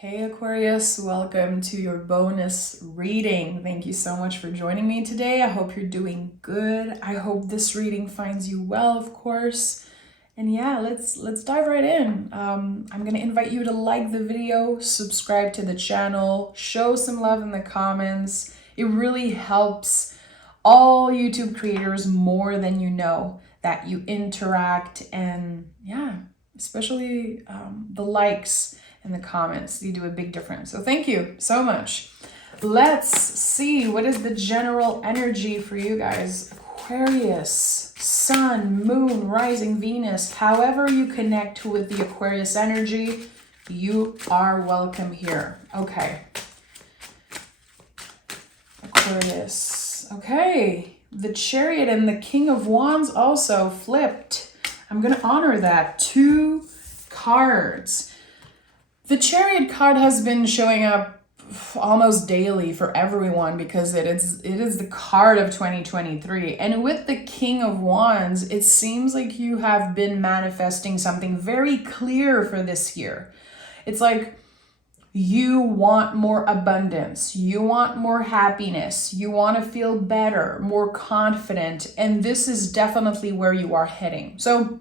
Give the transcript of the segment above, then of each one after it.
Hey Aquarius, welcome to your bonus reading. Thank you so much for joining me today. I hope you're doing good. I hope this reading finds you well, of course. And yeah, let's dive right in. I'm gonna invite you to like the video, subscribe to the channel, show some love in the comments. It really helps all YouTube creators more than you know that you interact, and yeah, especially the likes in the comments. You do a big difference. So thank you so much. Let's see, what is the general energy for you guys? Aquarius, Sun, Moon, Rising, Venus. However you connect with the Aquarius energy, you are welcome here. Okay. Aquarius. Okay. The Chariot and the King of Wands also flipped. I'm going to honor that. 2 cards. The Chariot card has been showing up almost daily for everyone because it is the card of 2023. And with the King of Wands, it seems like you have been manifesting something very clear for this year. It's like you want more abundance, you want more happiness, you want to feel better, more confident, and this is definitely where you are heading. So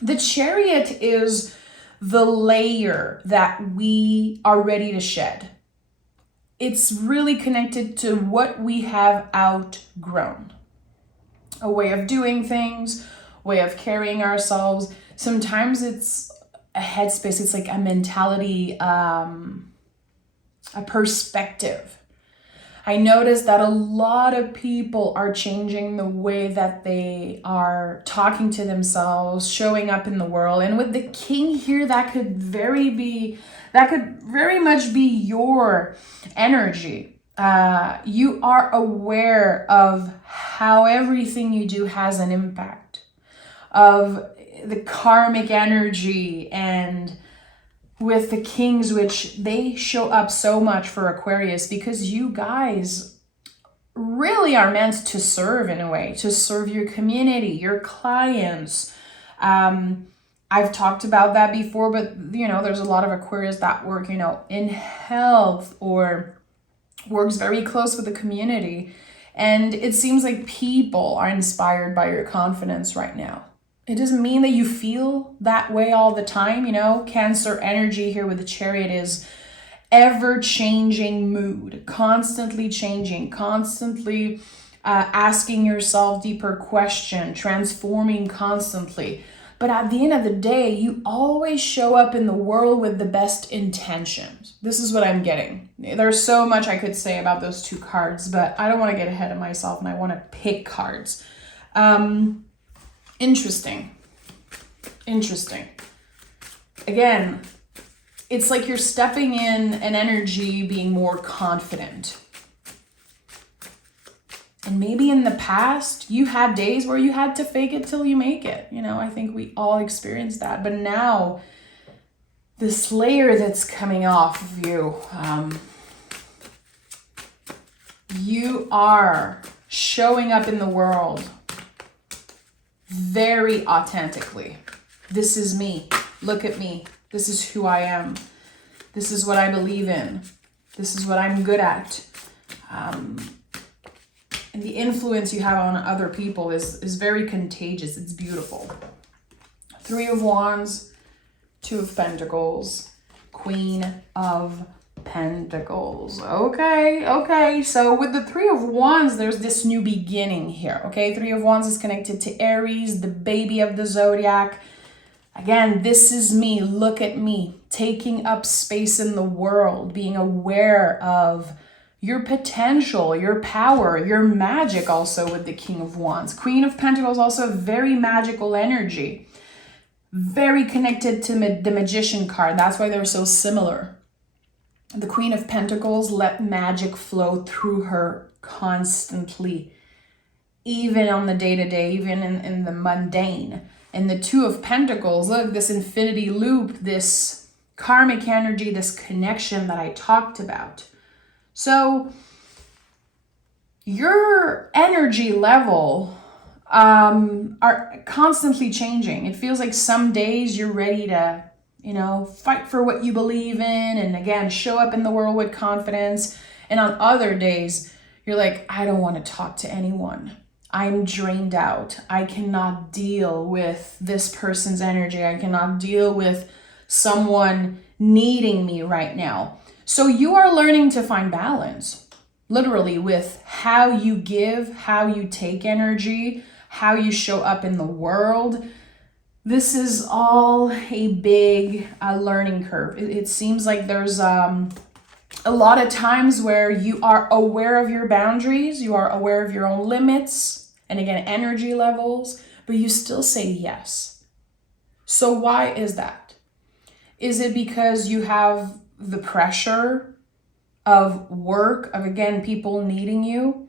the Chariot is the layer that we are ready to shed. It's really connected to what we have outgrown. A way of doing things, way of carrying ourselves. Sometimes it's a headspace, it's like a mentality, a perspective. I noticed that a lot of people are changing the way that they are talking to themselves, showing up in the world. And with the King here, that could very much be your energy. You are aware of how everything you do has an impact, of the karmic energy, and with the Kings, which they show up so much for Aquarius because you guys really are meant to serve in a way, to serve your community, your clients. I've talked about that before, but there's a lot of Aquarius that work, in health or works very close with the community. And it seems like people are inspired by your confidence right now. It doesn't mean that you feel that way all the time, Cancer energy here with the Chariot is ever-changing mood, constantly changing, constantly asking yourself deeper question, transforming constantly. But at the end of the day, you always show up in the world with the best intentions. This is what I'm getting. There's so much I could say about those 2 cards, but I don't want to get ahead of myself and I want to pick cards. Interesting. Again, it's like you're stepping in an energy being more confident. And maybe in the past, you had days where you had to fake it till you make it. I think we all experienced that. But now, this layer that's coming off of you, you are showing up in the world very authentically. This is me. Look at me. This is who I am. This is what I believe in. This is what I'm good at. And the influence you have on other people is very contagious. It's beautiful. 3 of Wands, 2 of Pentacles, Queen of Pentacles. Okay. So with the 3 of Wands, there's this new beginning here. Okay, 3 of Wands is connected to Aries, the baby of the zodiac. Again, this is me. Look at me, taking up space in the world, being aware of your potential, your power, your magic. Also with the King of Wands. Queen of Pentacles, also very magical energy. Very connected to the Magician card. That's why they're so similar. The Queen of Pentacles let magic flow through her constantly, even on the day-to-day, even in the mundane. And the 2 of Pentacles, look, this infinity loop, this karmic energy, this connection that I talked about. So your energy level are constantly changing. It feels like some days you're ready to fight for what you believe in, and again, show up in the world with confidence. And on other days, you're like, I don't want to talk to anyone. I'm drained out. I cannot deal with this person's energy. I cannot deal with someone needing me right now. So you are learning to find balance, literally, with how you give, how you take energy, how you show up in the world. This is all a big learning curve. It seems like there's a lot of times where you are aware of your boundaries, you are aware of your own limits, and again, energy levels, but you still say yes. So why is that? Is it because you have the pressure of work, of again, people needing you?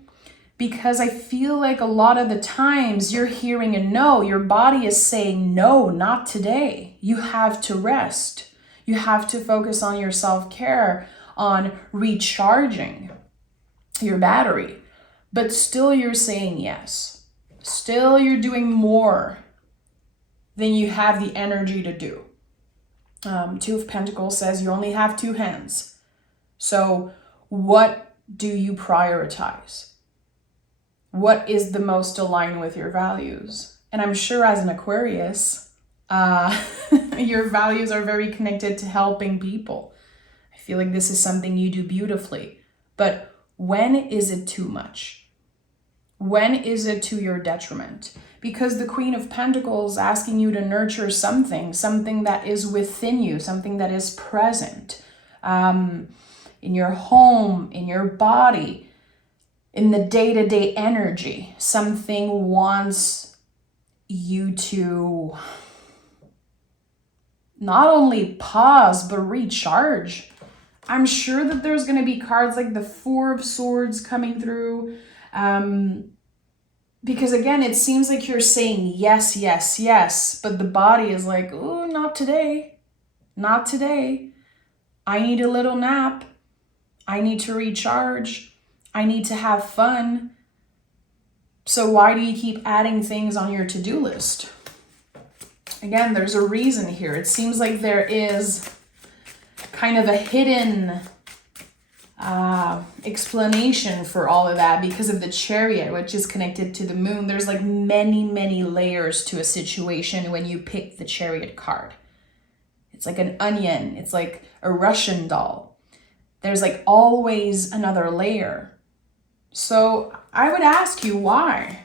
Because I feel like a lot of the times you're hearing a no, your body is saying no, not today. You have to rest. You have to focus on your self-care, on recharging your battery. But still you're saying yes. Still you're doing more than you have the energy to do. Two of Pentacles says you only have two hands. So what do you prioritize? What is the most aligned with your values? And I'm sure as an Aquarius, your values are very connected to helping people. I feel like this is something you do beautifully. But when is it too much? When is it to your detriment? Because the Queen of Pentacles is asking you to nurture something that is within you, something that is present in your home, in your body, in the day-to-day energy. Something wants you to not only pause, but recharge. I'm sure that there's going to be cards like the Four of Swords coming through. Because again, it seems like you're saying yes, yes, yes, but the body is like, oh, not today. Not today. I need a little nap. I need to recharge. I need to have fun. So why do you keep adding things on your to-do list? Again, there's a reason here. It seems like there is kind of a hidden explanation for all of that because of the Chariot, which is connected to the moon. There's like many, many layers to a situation when you pick the Chariot card. It's like an onion. It's like a Russian doll. There's like always another layer. So I would ask you, why?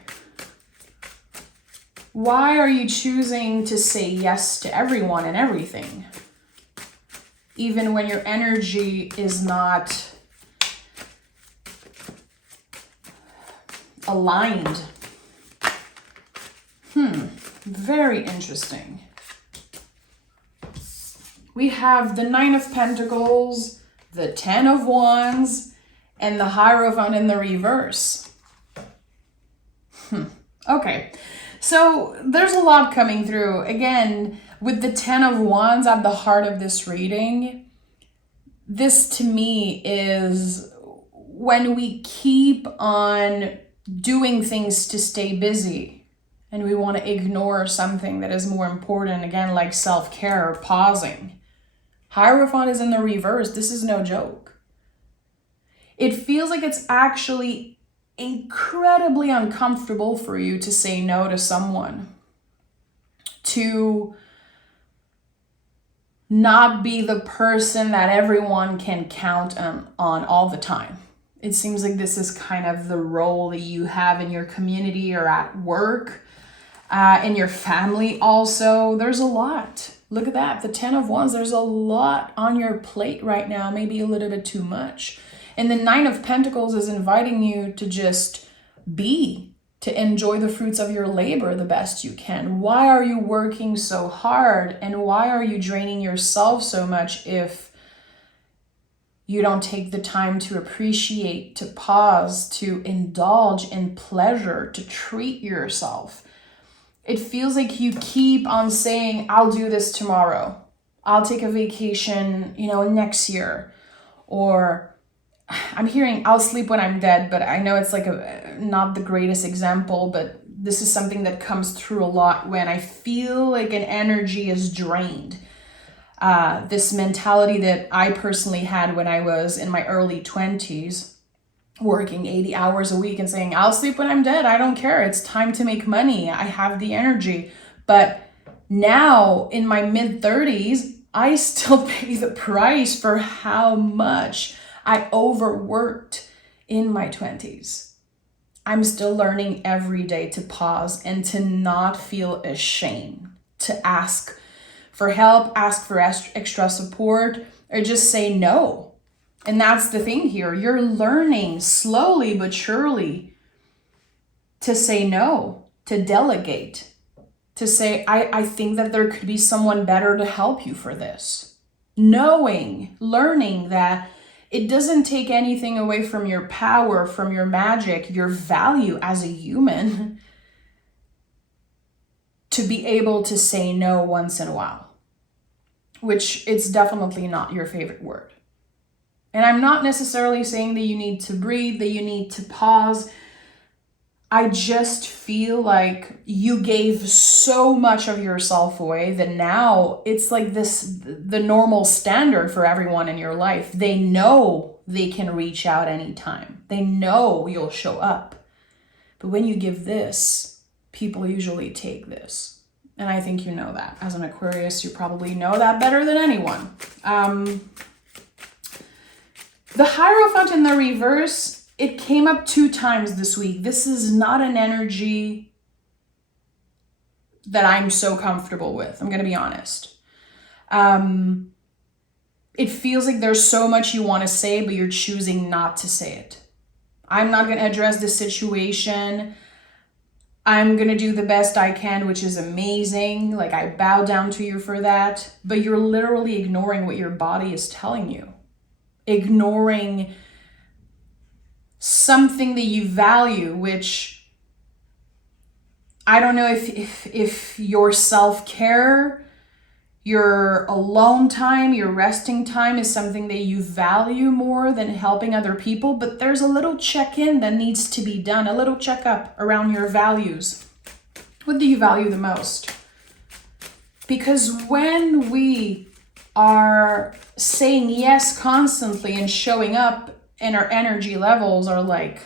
Why are you choosing to say yes to everyone and everything? Even when your energy is not aligned. Very interesting. We have the Nine of Pentacles, the Ten of Wands, and the Hierophant in the reverse. Okay, so there's a lot coming through. Again, with the Ten of Wands at the heart of this reading, this to me is when we keep on doing things to stay busy and we want to ignore something that is more important, again, like self-care or pausing. Hierophant is in the reverse. This is no joke. It feels like it's actually incredibly uncomfortable for you to say no to someone, to not be the person that everyone can count on all the time. It seems like this is kind of the role that you have in your community or at work, in your family also. There's a lot. Look at that, the Ten of Wands. There's a lot on your plate right now, maybe a little bit too much. And the Nine of Pentacles is inviting you to just be, to enjoy the fruits of your labor the best you can. Why are you working so hard? And why are you draining yourself so much if you don't take the time to appreciate, to pause, to indulge in pleasure, to treat yourself? It feels like you keep on saying, I'll do this tomorrow. I'll take a vacation, next year. Or I'm hearing I'll sleep when I'm dead, but I know it's like not the greatest example, but this is something that comes through a lot when I feel like an energy is drained. this mentality that I personally had when I was in my early 20s, working 80 hours a week and saying, I'll sleep when I'm dead. I don't care. It's time to make money. I have the energy. But now in my mid 30s, I still pay the price for how much I overworked in my 20s. I'm still learning every day to pause and to not feel ashamed, to ask for help, ask for extra support, or just say no. And that's the thing here. You're learning slowly but surely to say no, to delegate, to say, I think that there could be someone better to help you for this. Learning that it doesn't take anything away from your power, from your magic, your value as a human to be able to say no once in a while, which it's definitely not your favorite word. And I'm not necessarily saying that you need to breathe, that you need to pause. I just feel like you gave so much of yourself away that now it's like the normal standard for everyone in your life. They know they can reach out anytime. They know you'll show up. But when you give this, people usually take this. And I think you know that. As an Aquarius, you probably know that better than anyone. The Hierophant in the reverse, it came up 2 times this week. This is not an energy that I'm so comfortable with. I'm going to be honest. It feels like there's so much you want to say, but you're choosing not to say it. I'm not going to address the situation. I'm going to do the best I can, which is amazing. Like, I bow down to you for that. But you're literally ignoring what your body is telling you. Ignoring something that you value, which I don't know if your self-care, your alone time, your resting time is something that you value more than helping other people, but there's a little check-in that needs to be done, a little checkup around your values. What do you value the most? Because when we are saying yes constantly and showing up and our energy levels are like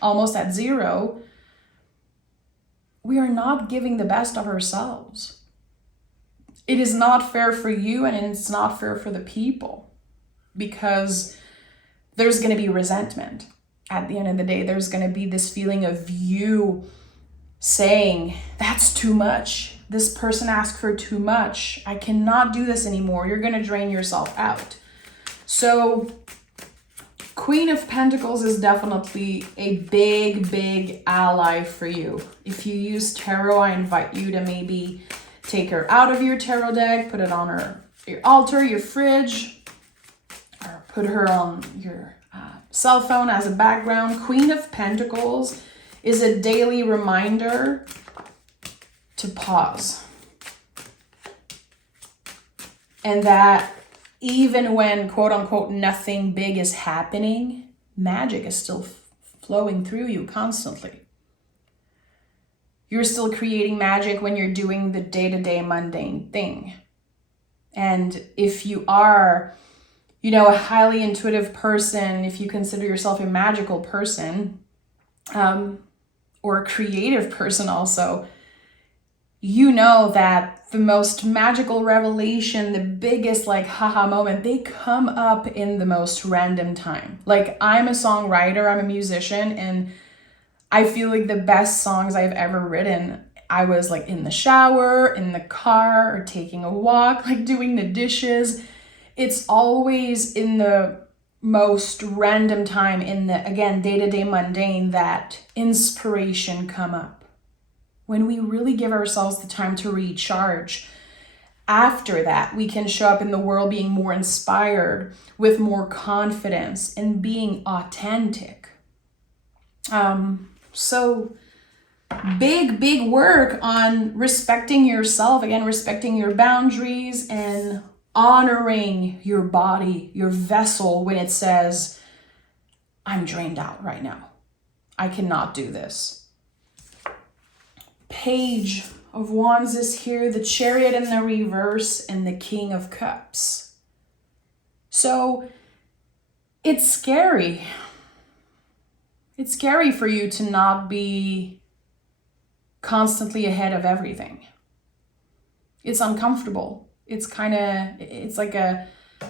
almost at 0, we are not giving the best of ourselves. It is not fair for you and it's not fair for the people, because there's going to be resentment. At the end of the day, there's going to be this feeling of you saying, that's too much. This person asked for too much. I cannot do this anymore. You're going to drain yourself out. So Queen of Pentacles is definitely a big, big ally for you. If you use tarot, I invite you to maybe take her out of your tarot deck, put it on your altar, your fridge, or put her on your cell phone as a background. Queen of Pentacles is a daily reminder to pause. And that even when, quote unquote, nothing big is happening, magic is still flowing through you constantly. You're still creating magic when you're doing the day-to-day mundane thing. And if you are, a highly intuitive person, if you consider yourself a magical person, or a creative person also, you know that the most magical revelation, the biggest haha moment, they come up in the most random time. Like, I'm a songwriter, I'm a musician, and I feel like the best songs I've ever written, I was in the shower, in the car, or taking a walk, doing the dishes. It's always in the most random time, in the, again, day-to-day mundane, that inspiration come up. When we really give ourselves the time to recharge, after that, we can show up in the world being more inspired, with more confidence, and being authentic. So big work on respecting yourself, again, respecting your boundaries and honoring your body, your vessel, when it says, I'm drained out right now. I cannot do this. Page of Wands is here, the Chariot in the reverse, and the King of Cups. So it's scary. It's scary for you to not be constantly ahead of everything. It's uncomfortable. It's like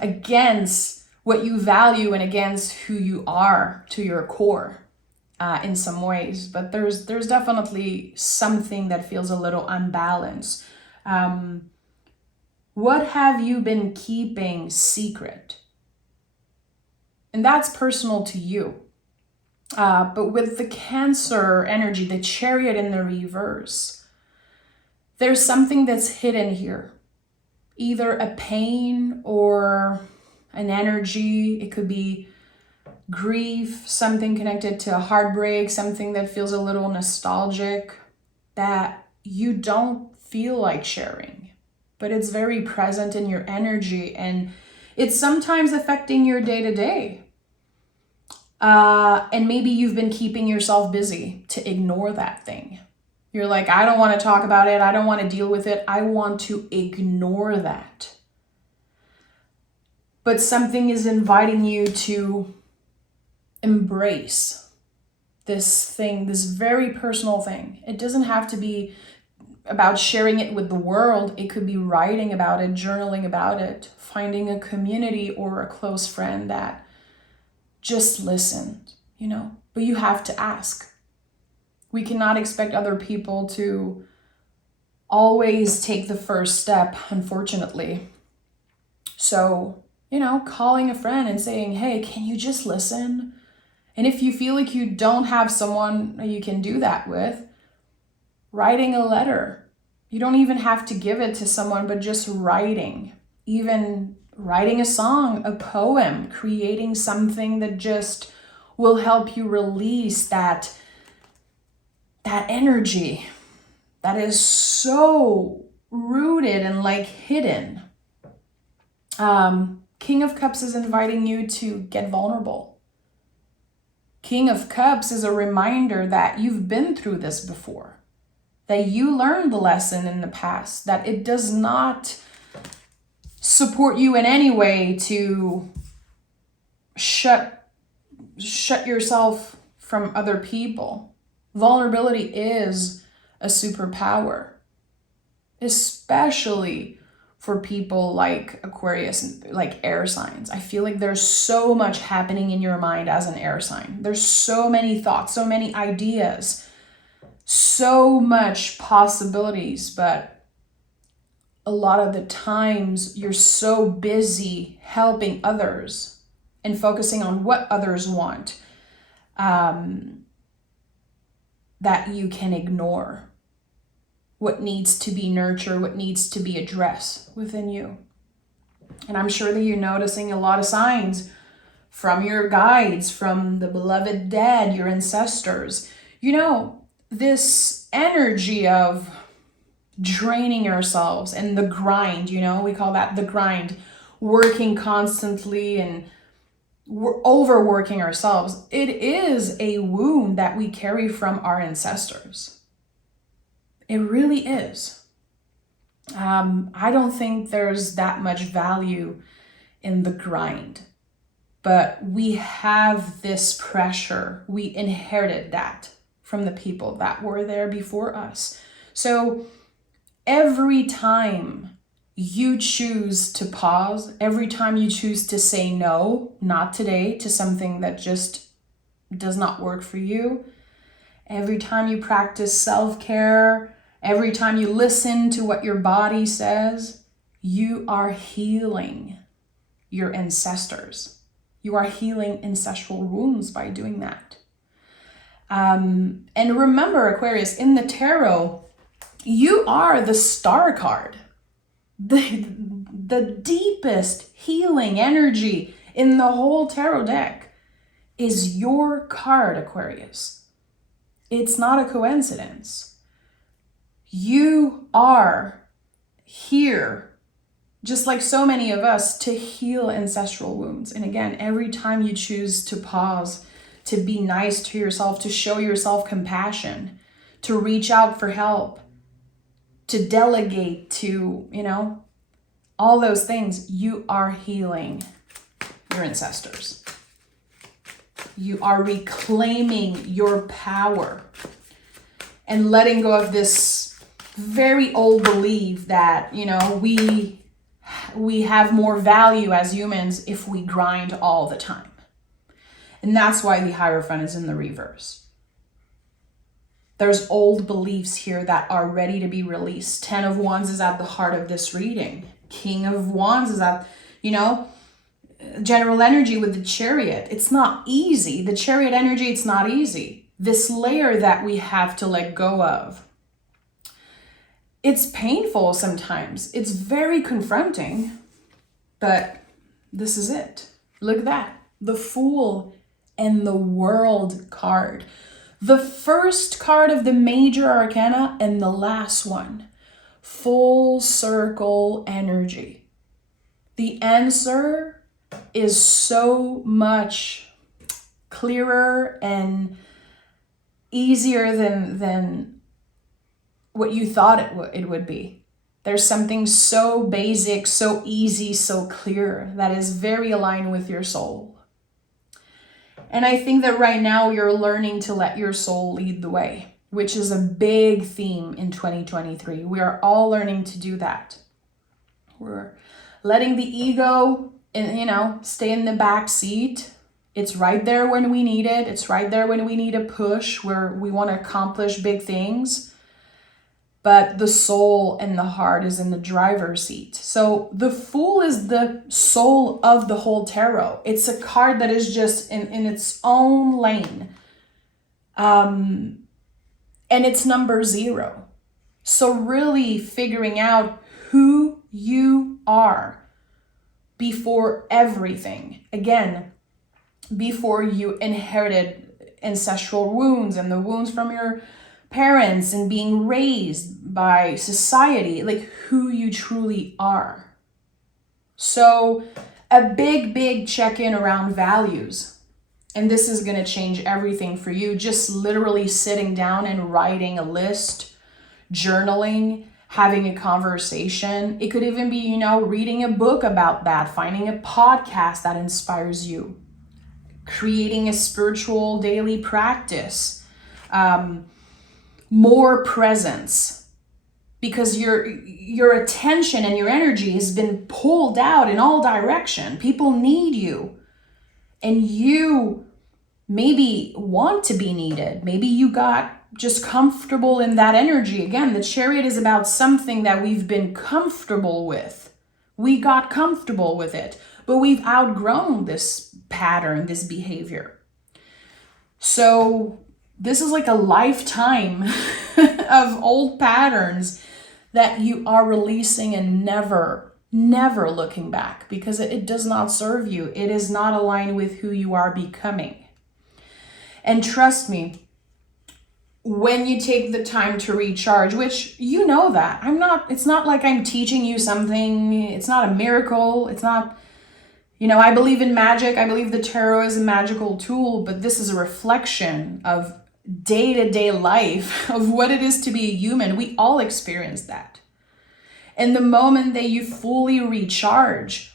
against what you value and against who you are to your core in some ways. But there's definitely something that feels a little unbalanced. What have you been keeping secret? And that's personal to you. But with the Cancer energy, the Chariot in the reverse, there's something that's hidden here. Either a pain or an energy. It could be grief, something connected to a heartbreak, something that feels a little nostalgic that you don't feel like sharing, but it's very present in your energy and it's sometimes affecting your day-to-day. And maybe you've been keeping yourself busy to ignore that thing. You're like, I don't want to talk about it. I don't want to deal with it. I want to ignore that. But something is inviting you to embrace this thing, this very personal thing. It doesn't have to be about sharing it with the world. It could be writing about it, journaling about it, finding a community or a close friend that just listened, but you have to ask. We cannot expect other people to always take the first step, unfortunately. So, calling a friend and saying, hey, can you just listen? And if you feel like you don't have someone you can do that with, writing a letter. You don't even have to give it to someone, but just writing. Even writing a song, a poem, creating something that just will help you release that energy that is so rooted and hidden. King of Cups is inviting you to get vulnerable. King of Cups is a reminder that you've been through this before, that you learned the lesson in the past, that it does not support you in any way to shut yourself from other people. Vulnerability is a superpower, especially for people like Aquarius, like air signs. I feel like there's so much happening in your mind as an air sign. There's so many thoughts, so many ideas, so much possibilities, but a lot of the times you're so busy helping others and focusing on what others want that you can ignore what needs to be nurtured, what needs to be addressed within you. And I'm sure that you're noticing a lot of signs from your guides, from the beloved dead, your ancestors. This energy of draining ourselves and the grind, we call that the grind, working constantly and we're overworking ourselves. It is a wound that we carry from our ancestors. It really is. I don't think there's that much value in the grind, but we have this pressure. We inherited that from the people that were there before us. So every time you choose to pause, every time you choose to say no, not today, to something that just does not work for you, every time you practice self-care, every time you listen to what your body says, you are healing your ancestors. You are healing ancestral wounds by doing that. And remember, Aquarius, in the tarot, you are the star card. The deepest healing energy in the whole tarot deck is your card, Aquarius. It's not a coincidence. You are here, just like so many of us, to heal ancestral wounds. And again, every time you choose to pause, to be nice to yourself, to show yourself compassion, to reach out for help, to delegate, to, all those things. You are healing your ancestors. You are reclaiming your power and letting go of this very old belief that, we have more value as humans if we grind all the time. And that's why the Hierophant is in the reverse. There's old beliefs here that are ready to be released. 10 of Wands is at the heart of this reading. King of Wands is at, general energy with the Chariot. It's not easy. The Chariot energy, it's not easy. This layer that we have to let go of. It's painful sometimes. It's very confronting, but this is it. Look at that. The Fool and the World card. The first card of the major arcana and the last one. Full circle energy. The answer is so much clearer and easier than what you thought it would be. There's something so basic, so easy, so clear that is very aligned with your soul. And I think that right now you're learning to let your soul lead the way, which is a big theme in 2023. We are all learning to do that. We're letting the ego, stay in the back seat. It's right there when we need it. It's right there when we need a push, where we want to accomplish big things. But the soul and the heart is in the driver's seat. So the Fool is the soul of the whole tarot. It's a card that is just in its own lane. And it's number 0. So really figuring out who you are before everything. Again, before you inherited ancestral wounds and the wounds from your parents and being raised by society, like who you truly are. So a big check-in around values. And this is going to change everything for you. Just literally sitting down and writing a list, journaling, having a conversation. It could even be, reading a book about that, finding a podcast that inspires you, creating a spiritual daily practice, more presence, because your attention and your energy has been pulled out in all direction. People need you, and you maybe want to be needed. Maybe you got just comfortable in that energy. Again, the Chariot is about something that we've been comfortable with. We got comfortable with it, but we've outgrown this pattern, this behavior. So this is like a lifetime of old patterns that you are releasing and never looking back, because it does not serve you. It is not aligned with who you are becoming. And trust me, when you take the time to recharge, which that it's not like I'm teaching you something. It's not a miracle. It's not, I believe in magic. I believe the tarot is a magical tool, but this is a reflection of day-to-day life, of what it is to be a human. We all experience that. And the moment that you fully recharge,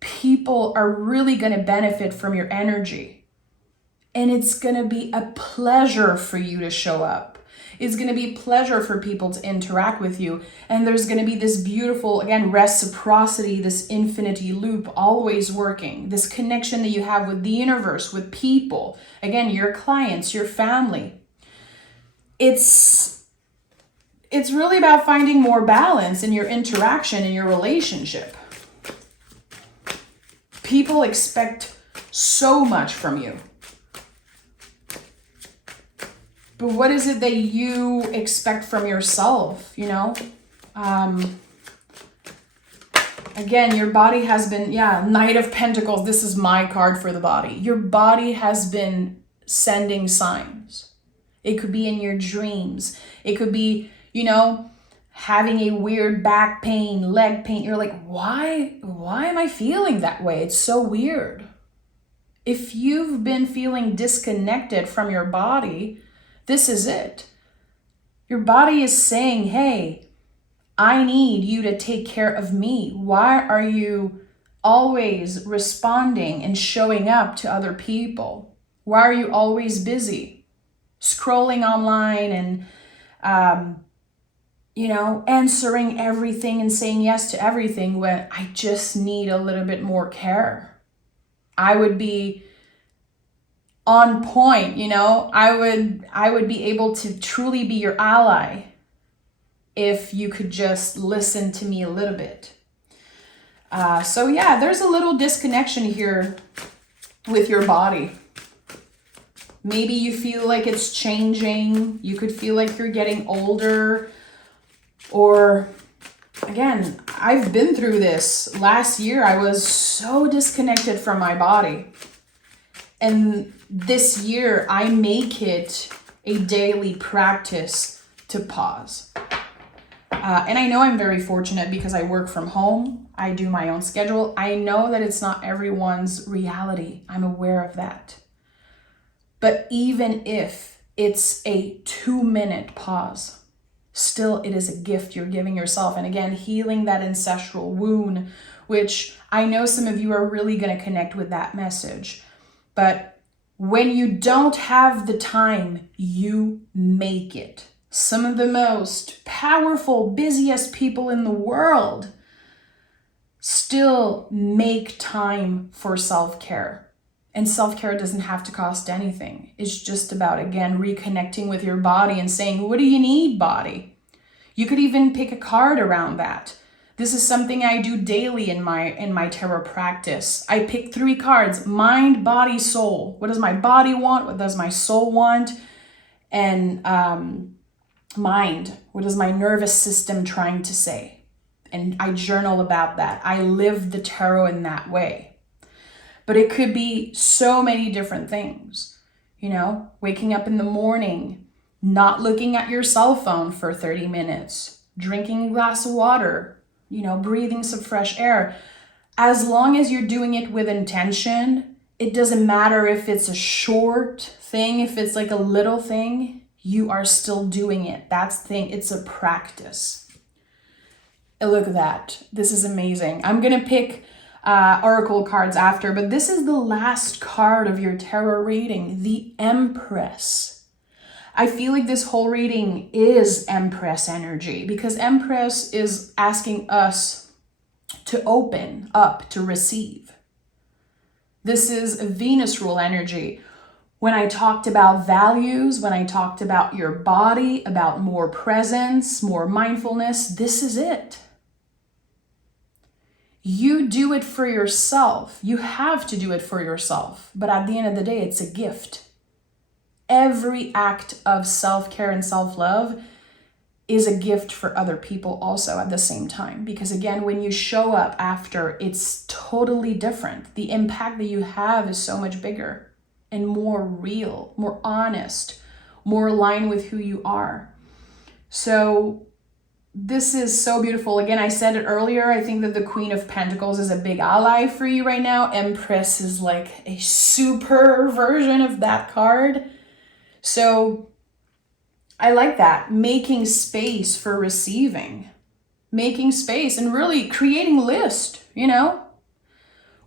people are really going to benefit from your energy. And it's going to be a pleasure for you to show up. It's going to be a pleasure for people to interact with you. And there's going to be this beautiful, again, reciprocity, this infinity loop always working. This connection that you have with the universe, with people. Again, your clients, your family. It's really about finding more balance in your interaction, in your relationship. People expect so much from you. But what is it that you expect from yourself, Again, your body has been, Knight of Pentacles. This is my card for the body. Your body has been sending signs. It could be in your dreams. It could be, having a weird back pain, leg pain. You're like, why am I feeling that way? It's so weird. If you've been feeling disconnected from your body, this is it. Your body is saying, hey, I need you to take care of me. Why are you always responding and showing up to other people? Why are you always busy scrolling online and, answering everything and saying yes to everything when I just need a little bit more care? I would be on point, I would be able to truly be your ally if you could just listen to me a little bit. There's a little disconnection here with your body. Maybe you feel like it's changing. You could feel like you're getting older. Or, again, I've been through this. Last year, I was so disconnected from my body. And this year, I make it a daily practice to pause. And I know I'm very fortunate because I work from home. I do my own schedule. I know that it's not everyone's reality. I'm aware of that. But even if it's a 2-minute pause, still it is a gift you're giving yourself. And again, healing that ancestral wound, which I know some of you are really going to connect with that message. But when you don't have the time, you make it. Some of the most powerful, busiest people in the world still make time for self-care. And self-care doesn't have to cost anything. It's just about, again, reconnecting with your body and saying, what do you need, body? You could even pick a card around that. This is something I do daily in my tarot practice. I pick 3 cards: mind, body, soul. What does my body want? What does my soul want? And mind. What is my nervous system trying to say? And I journal about that. I live the tarot in that way. But it could be so many different things. Waking up in the morning, not looking at your cell phone for 30 minutes, drinking a glass of water, breathing some fresh air. As long as you're doing it with intention, it doesn't matter if it's a short thing, if it's like a little thing, you are still doing it. That's the thing. It's a practice. Look at that. This is amazing. I'm going to pick oracle cards after, but this is the last card of your tarot reading, the Empress. I feel like this whole reading is Empress energy because Empress is asking us to open up, to receive. This is a Venus rule energy. When I talked about values, when I talked about your body, about more presence, more mindfulness, this is it. You do it for yourself. You have to do it for yourself. But at the end of the day, it's a gift. Every act of self-care and self-love is a gift for other people also at the same time. Because again, when you show up after, it's totally different. The impact that you have is so much bigger and more real, more honest, more aligned with who you are. So this is so beautiful. Again, I said it earlier, I think that the Queen of Pentacles is a big ally for you right now. Empress is like a super version of that card. So I like that. Making space for receiving. Making space and really creating a list,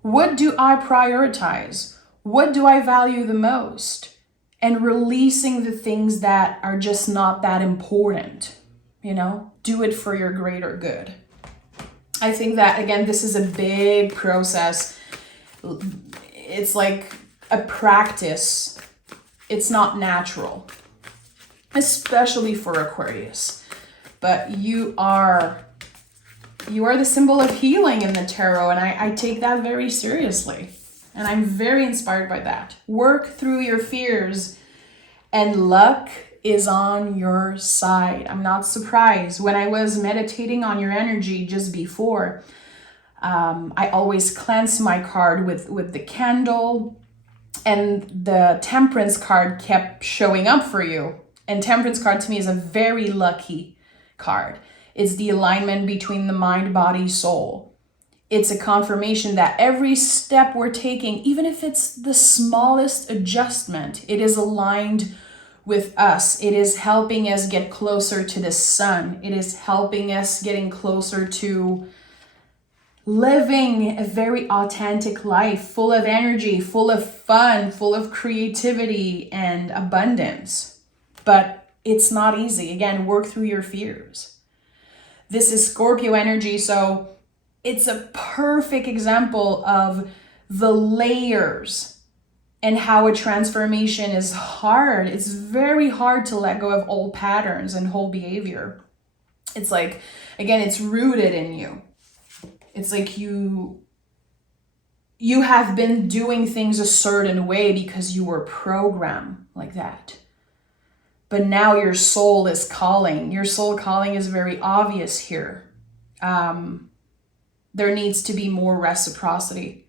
What do I prioritize? What do I value the most? And releasing the things that are just not that important, Do it for your greater good. I think that, again, this is a big process. It's like a practice. It's not natural, especially for Aquarius. But you are the symbol of healing in the tarot, and I take that very seriously. And I'm very inspired by that. Work through your fears, and luck is on your side. I'm not surprised. When I was meditating on your energy just before, I always cleanse my card with the candle, and the Temperance card kept showing up for you. And Temperance card to me is a very lucky card. It's the alignment between the mind, body, soul. It's a confirmation that every step we're taking, even if it's the smallest adjustment, it is aligned with us. It is helping us get closer to the sun. It is helping us getting closer to living a very authentic life, full of energy, full of fun, full of creativity and abundance. But it's not easy. Again, work through your fears. This is Scorpio energy, so it's a perfect example of the layers and how a transformation is hard. It's very hard to let go of old patterns and old behavior. It's like, again, it's rooted in you. It's like you have been doing things a certain way because you were programmed like that. But now your soul is calling. Your soul calling is very obvious here. There needs to be more reciprocity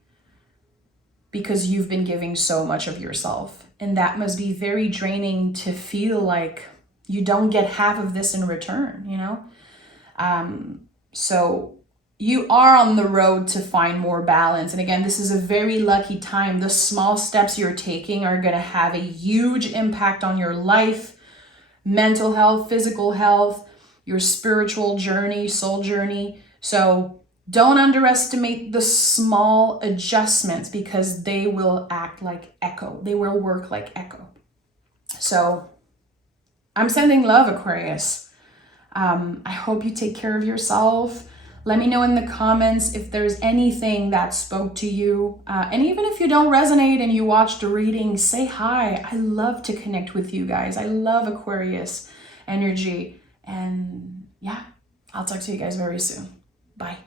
because you've been giving so much of yourself. And that must be very draining to feel like you don't get half of this in return, you know? So you are on the road to find more balance. And again, this is a very lucky time. The small steps you're taking are going to have a huge impact on your life, mental health, physical health, your spiritual journey, soul journey. So don't underestimate the small adjustments because they will act like echo. They will work like echo. So I'm sending love, Aquarius. I hope you take care of yourself. Let me know in the comments if there's anything that spoke to you. And even if you don't resonate and you watched a reading, say hi. I love to connect with you guys. I love Aquarius energy. And yeah, I'll talk to you guys very soon. Bye.